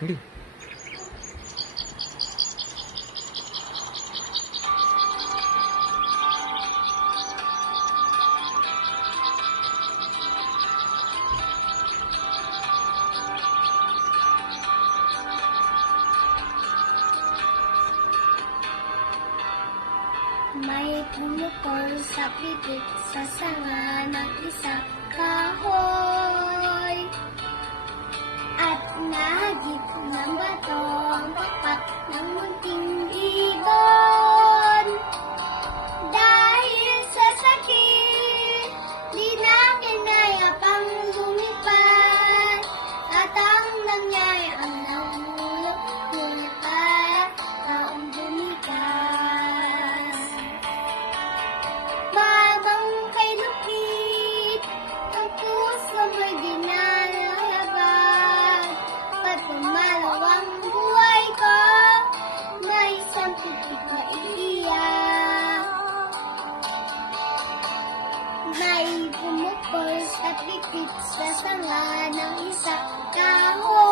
Hindi. May pumukol sa pitik sa sanga ng isang kahoy. At nahagip ng bato ang pakpak ng munting ibon. Dahil sa sakit, di na kinaya pang lumipad. At ang nangyari ang namulok para taong bumikas. Babang kay lupit, ang puso mo'y di nalalaban. Pag pumalaw ang buhay ko, may isang pitik na iiyak. May pumukol sa pitik sa sanga ng isang kahoy.